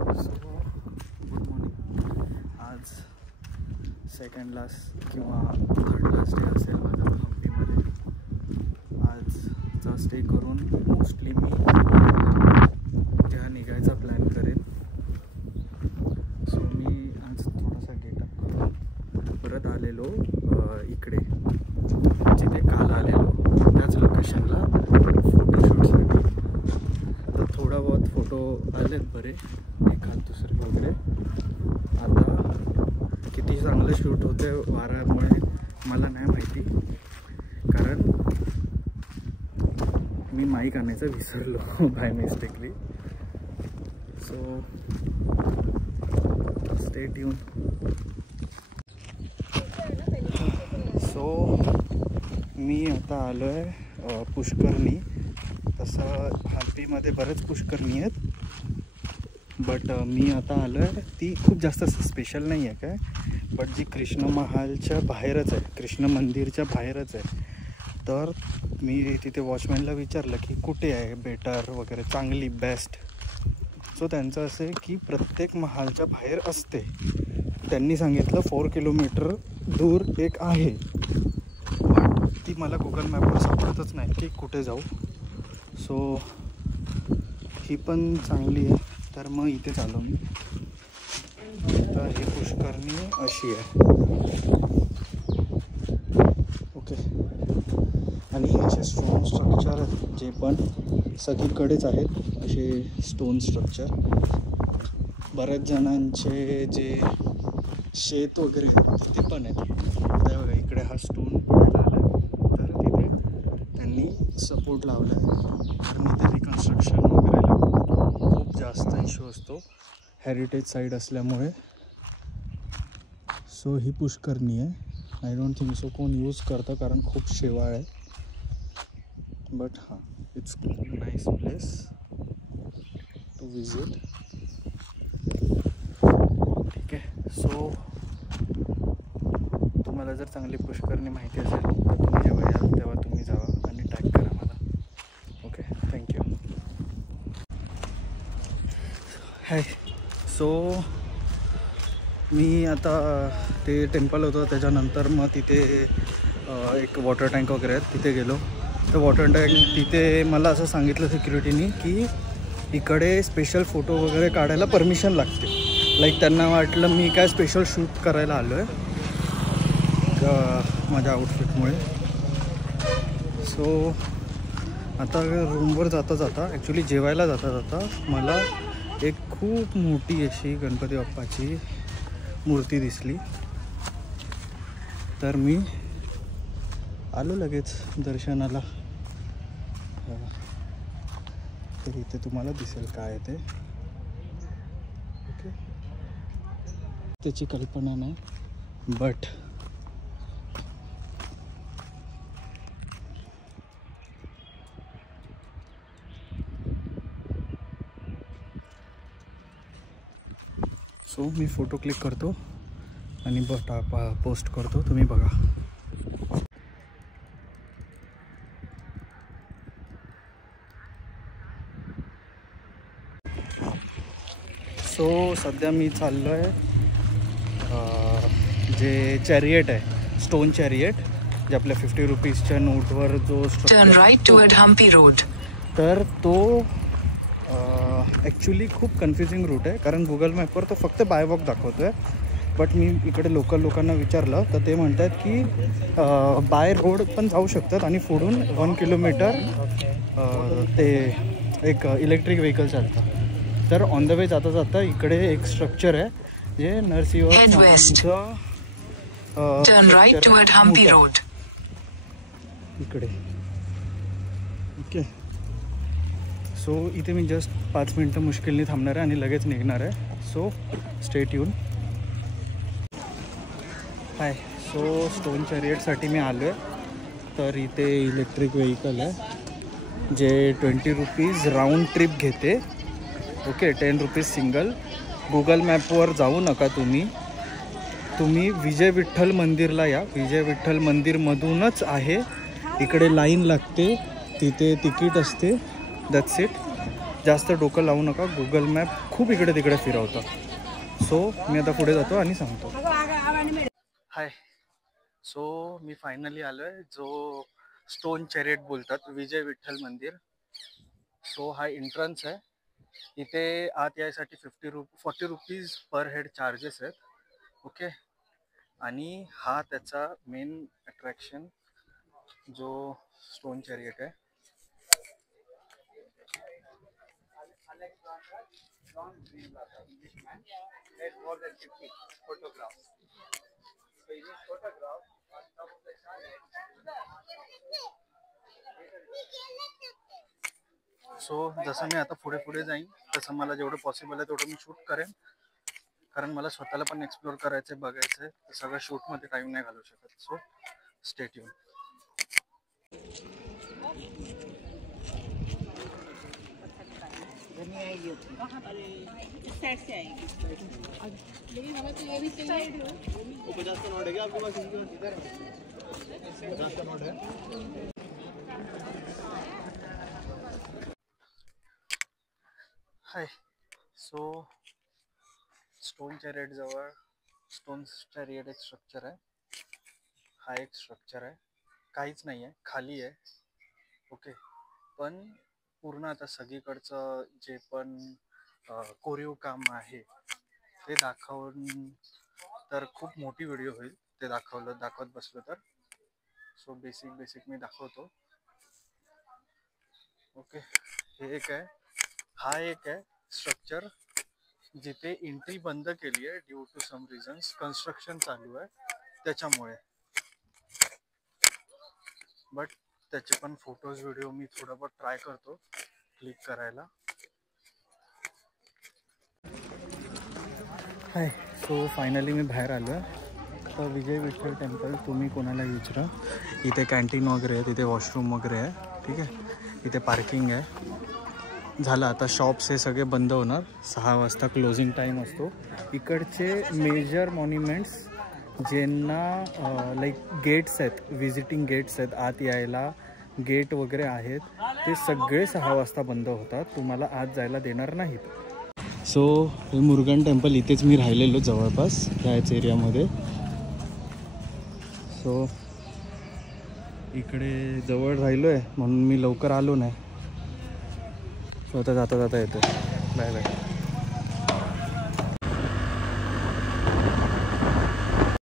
Good morning. आज second last किंवा third last day असेल माझा हम्पीमध्ये. आजचा स्टे करून मोस्टली मी तेव्हा निघायचा प्लॅन करेन. सो मी आज थोडासा गेटअप करून परत आलेलो इकडे जिथे काल आलेलो त्याच लोकेशनला फोटोशूटसाठी. तर थोडा बहुत फोटो आलेत बरे, एखाद दुसरे वगैरे. आता किती चांगलं शूट होते वाऱ्यामुळे मला नाही माहिती, कारण मी माईक आणायचं विसरलो by mistakenly. So stay tune. So मी आता आलो आहे पुष्करणी. तसं हम्पीमध्ये बरेच पुष्करणी आहेत, बट मी आता आलो आहे ती खूप जास्त स्पेशल नाही आहे काय, बट जी कृष्ण महालच्या बाहेरच आहे, कृष्ण मंदिरच्या बाहेरच आहे. तर मी तिथे वॉचमॅनला विचारलं की कुठे आहे बेटर वगैरे, चांगली बेस्ट. सो त्यांचं असं आहे की प्रत्येक महालच्या बाहेर असते. त्यांनी सांगितलं 4 किलोमीटर दूर एक आहे, बट ती मला गुगल मॅपवर सापडतच नाही की कुठे जाऊ. सो ही पण चांगली आहे, तर मग इथे चालू मी. तर ही पुष्करणी अशी आहे. ओके. आणि हे असे स्टोन स्ट्रक्चर आहेत जे पण सगळीकडेच आहेत, असे स्टोन स्ट्रक्चर. बऱ्याच जणांचे जे शेत वगैरे तिथे पण आहेत. त्या बघा इकडे हा स्टोन पडला आहे, तर तिथे त्यांनी सपोर्ट लावला आहे, कारण इथे रिकन्स्ट्रक्शन वगैरेला खूप जास्त इश्यू असतो हेरिटेज साईड असल्यामुळे. सो ही पुष्करणी आहे. आय डोंट थिंक सो कोण यूज करतं, कारण खूप शेवाळ आहे. बट हां, it's nice place to visit. ठीक आहे. सो तुम्हाला जर चांगली पुष्करणी माहिती असेल तर तुम्ही जेव्हा याल तेव्हा तुम्ही जावा आणि टॅग करा मला. Okay, thank you. हाय. सो मी आता ते टेम्पल होतं, त्याच्यानंतर मग तिथे एक वॉटर टँक वगैरे आहेत, तिथे गेलो. तर वॉटर टँक तिथे मला असं सांगितलं सिक्युरिटीनी की इकडे स्पेशल फोटो वगैरे काढायला परमिशन लागते. लाईक त्यांना वाटलं मी काय स्पेशल शूट करायला आलो आहे माझ्या आउटफिटमुळे. सो आता रूमवर जाता जाता, ॲक्च्युली जेवायला जाता जाता मला एक खूप मोठी अशी गणपती बाप्पाची मूर्ती दिसली. तर मी आलो लगेच दर्शनाला. तर इथे तुम्हाला दिसेल काय ते. ओके, त्याची कल्पना नाही, but so me photo click करतो आणि पोस्ट करतो, तुम्ही बघा. सो सध्या मी चाललो आहे जे चॅरिएट आहे, स्टोन चॅरिएट, जे आपल्या 50 रुपीजच्या नोटवर जो turn right toward Hampi road. तर तो ॲक्च्युली खूप कन्फ्युजिंग रूट आहे, कारण गुगल मॅपवर तो फक्त बाय वॉक दाखवतो आहे. बट मी इकडे लोकल लोकांना विचारलं तर ते म्हणतात की बाय रोड पण जाऊ शकतात आणि पुढून 1 किलोमीटर ते एक इलेक्ट्रिक व्हेकल चालतं. तर ऑन द वे जाता जाता इकडे एक स्ट्रक्चर आहे जे Narasimha turn right toward Hampi road इकडे. ओके. सो इथे मी जस्ट 5 मिनटं मुश्किलने थांबणार आहे आणि लगेच निघणार आहे. So stay tune. Hi. So stone चॅरिएटसाठी मी आलो आहे. तर इथे इलेक्ट्रिक व्हेकल आहे जे 20 रुपीज राऊंड ट्रिप घेते. Okay, 10 rupees single. गुगल मॅपवर जाऊ नका तुम्ही विजय विठ्ठल मंदिरला या. विजय विठ्ठल मंदिरमधूनच आहे. इकडे लाईन लागते, तिथे तिकीट असते, दॅट्स इट. जास्त डोकं लावू नका, गुगल मॅप खूप इकडे तिकडे फिरवतं. सो मी आता पुढे जातो आणि सांगतो. हाय, सो मी फायनली आलो आहे जो स्टोन चॅरियट बोलतात, विजय विठ्ठल मंदिर. सो हा एंट्रन्स आहे. इथे आत यायसाठी 40 रुपीज पर हेड चार्जेस आहेत. ओके, आणि हा त्याचा मेन अट्रॅक्शन जो स्टोन चॅरियट आहे. सो जसं मी आता पुढे पुढे जाईन तसं मला जेवढं पॉसिबल आहे तेवढं मी शूट करेन, कारण मला स्वतःला पण एक्सप्लोअर करायचं आहे, बघायचं आहे. सगळं शूटमध्ये टाईम नाही घालवू शकत. So stay tune. Hi, so stone chariot जवळ स्टोन चॅरियट एक स्ट्रक्चर आहे. हा एक स्ट्रक्चर आहे, काहीच नाही आहे, खाली आहे. ओके, पण पूर्ण आता सगळीकडचं जे पण कोरीव काम आहे ते दाखवून तर खूप मोठी व्हिडिओ होईल ते दाखवत बसलो तर. सो बेसिक मी दाखवतो. ओके, हे एक आहे, हा एक आहे स्ट्रक्चर जिथे एंट्री बंद केली आहे due to some reasons. Construction चालू आहे त्याच्यामुळे, बट त्याचे पण फोटोज व्हिडिओ मी थोडं बहुत ट्राय करतो क्लिक करायला. हाय, सो फायनली मी बाहेर आलो आहे. तर विजय विठ्ठल टेम्पल तुम्ही कोणाला विचारा, इथे कॅन्टीन वगैरे आहे, तिथे वॉशरूम वगैरे आहे. ठीक आहे, इथे पार्किंग आहे. झालं आता शॉप्स हे सगळे बंद होणार, 6 वाजता क्लोजिंग टाईम असतो. इकडचे मेजर मॉन्युमेंट्स ज्यांना लाईक गेट्स आहेत, विजिटिंग गेट्स आहेत, आत यायला गेट वगैरे आहेत, ते सगळे 6 वाजता बंद होतात, तुम्हाला आत जायला देणार नाहीत. सो हे मुरुगन टेम्पल इथेच मी राहिलेलो जवळपास ह्याच एरियामध्ये. सो इकडे जवळ राहिलो आहे म्हणून मी लवकर आलो नाही. सो आता जाता येतो. Bye bye.